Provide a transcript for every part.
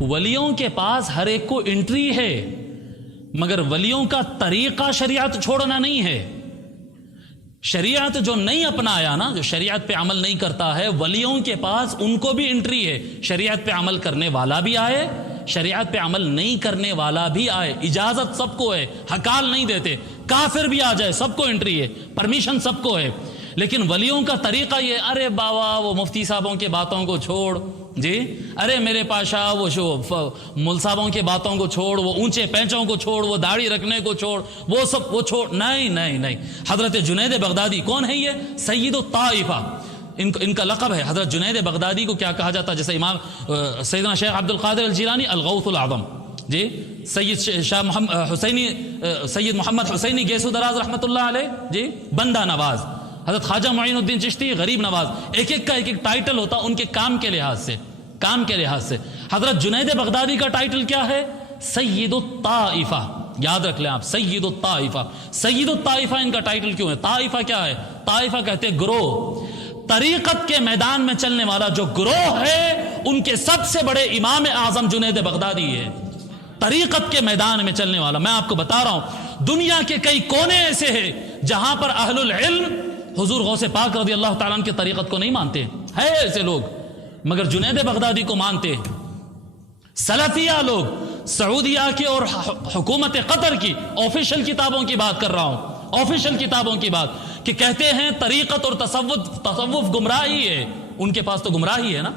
ولیوں کے پاس ہر ایک کو انٹری ہے، مگر ولیوں کا طریقہ شریعت چھوڑنا نہیں ہے۔ شریعت جو نہیں اپنایا نا، جو شریعت پہ عمل نہیں کرتا ہے، ولیوں کے پاس ان کو بھی انٹری ہے۔ شریعت پہ عمل کرنے والا بھی آئے، شریعت پہ عمل نہیں کرنے والا بھی آئے، اجازت سب کو ہے، ہکال نہیں دیتے۔ کافر بھی آ جائے سب کو انٹری ہے، پرمیشن سب کو ہے۔ لیکن ولیوں کا طریقہ یہ، ارے بابا وہ مفتی صاحبوں کے باتوں کو چھوڑ جی، ارے میرے پاشا وہ مل صاحبوں کے باتوں کو چھوڑ، وہ اونچے پینچوں کو چھوڑ، وہ داڑھی رکھنے کو چھوڑ، وہ سب وہ چھوڑ، نہیں نہیں نہیں۔ حضرت جنید بغدادی کون ہے؟ یہ سید الطائفہ، ان کا لقب ہے۔ حضرت جنید بغدادی کو کیا کہا جاتا ہے؟ جیسے امام سیدنا شیخ عبد القادر الجیلانی الغوث العظم جی، سید شاہ سید محمد حسینی گیسو دراز رحمۃ اللہ علیہ جی، بندہ نواز، حضرت خواجہ معین الدین چشتی غریب نواز، ایک ایک کا ایک ایک ٹائٹل ہوتا ان کے کام کے لحاظ سے، کام کے لحاظ سے۔ حضرت جنید بغدادی کا ٹائٹل کیا ہے؟ سید الطائفہ، یاد رکھ لیں آپ، سید الطائفہ۔ سید الطائفہ ان کا ٹائٹل کیوں ہے؟ طائفہ کیا ہے؟ طائفہ کہتے ہیں گروہ۔ طریقت کے میدان میں چلنے والا جو گروہ ہے، ان کے سب سے بڑے امام اعظم جنید بغدادی ہے۔ طریقت کے میدان میں چلنے والا، میں آپ کو بتا رہا ہوں، دنیا کے کئی کونے ایسے ہیں جہاں پر اہل العلم حضور غوث پاک رضی اللہ تعالیٰ عنہ کی طریقت کو نہیں مانتے ہیں، ایسے لوگ، مگر جنید بغدادی کو مانتے ہیں۔ سلفیہ لوگ، سعودیہ کی اور حکومت قطر کی آفیشل کتابوں کی بات کر رہا ہوں، آفیشل کتابوں کی بات، کہ کہتے ہیں طریقت اور تصوف گمراہی ہے۔ ان کے پاس تو گمراہی ہے نا،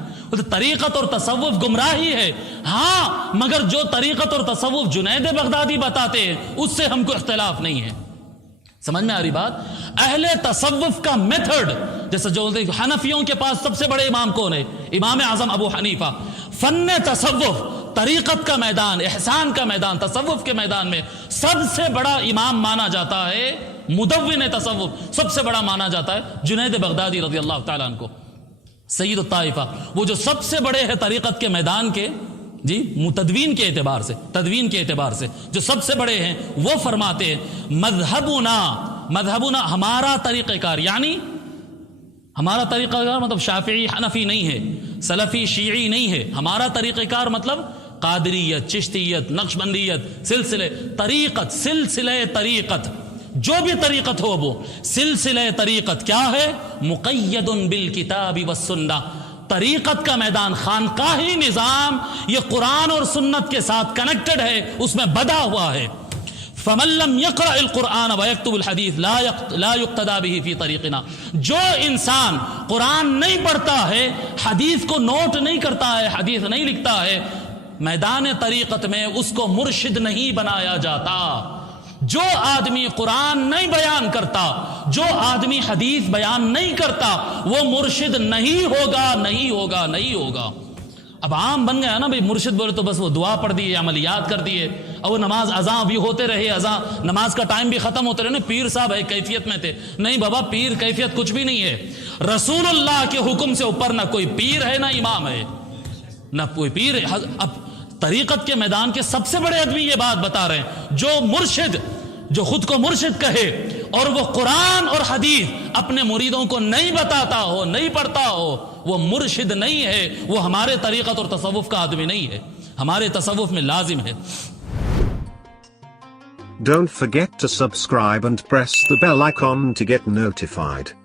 طریقت اور تصوف گمراہی ہے، ہاں، مگر جو طریقت اور تصوف جنید بغدادی بتاتے ہیں اس سے ہم کو اختلاف نہیں ہے۔ سمجھ میں آ رہی بات؟ اہل تصوف کا میتھڈ، جیسے جو حنفیوں کے پاس سب سے بڑے امام کون ہے؟ امام اعظم ابو حنیفہ۔ فن تصوف، طریقت کا میدان، احسان کا میدان، تصوف کے میدان میں سب سے بڑا امام مانا جاتا ہے، مدون تصوف سب سے بڑا مانا جاتا ہے جنید بغدادی رضی اللہ تعالیٰ عنہ کو، سید الطائفہ۔ وہ جو سب سے بڑے ہیں طریقت کے میدان کے جی، تدوین کے اعتبار سے، تدوین کے اعتبار سے جو سب سے بڑے ہیں، وہ فرماتے ہیں مذہبنا ہمارا طریقہ کار، یعنی ہمارا طریقہ کار مطلب شافعی حنفی نہیں ہے، سلفی شیعی نہیں ہے، ہمارا طریقہ کار مطلب قادریت، چشتیت، نقشبندیت، سلسلے طریقت، سلسلے طریقت، جو بھی طریقت ہو وہ سلسلے طریقت کیا ہے؟ مقید بالکتاب والسنہ۔ طریقت کا میدان، خانقاہی نظام، یہ قرآن اور سنت کے ساتھ کنیکٹڈ ہے، اس میں بدا ہوا ہے۔ فمن لم يقرأ القرآن ويكتب الحديث لا يقتدى به في طريقنا۔ جو انسان قرآن نہیں پڑھتا ہے، حدیث کو نوٹ نہیں کرتا ہے، حدیث نہیں لکھتا ہے، میدان طریقت میں اس کو مرشد نہیں بنایا جاتا۔ جو آدمی قرآن نہیں بیان کرتا، جو آدمی حدیث بیان نہیں کرتا، وہ مرشد نہیں ہوگا، نہیں ہوگا، نہیں ہوگا۔ اب عام بن گیا نا بھئی، مرشد بولے تو بس وہ دعا پڑھ دیے، عملیات کر دیے، اور وہ نماز اذان بھی ہوتے رہے، اذان نماز کا ٹائم بھی ختم ہوتے رہے، پیر صاحب ہے کیفیت میں تھے۔ نہیں بابا، پیر کیفیت کچھ بھی نہیں ہے۔ رسول اللہ کے حکم سے اوپر نہ کوئی پیر ہے، نہ امام ہے، نہ کوئی پیر ہے۔ اب طریقت کے میدان کے سب سے بڑے آدمی یہ بات بتا رہے ہیں، جو مرشد، جو خود کو مرشد کہے اور وہ قرآن اور حدیث اپنے مریدوں کو نہیں بتاتا ہو، نہیں پڑھتا ہو، وہ مرشد نہیں ہے، وہ ہمارے طریقت اور تصوف کا آدمی نہیں ہے، ہمارے تصوف میں لازم ہے۔ Don't forget to subscribe and press the bell icon to get notified.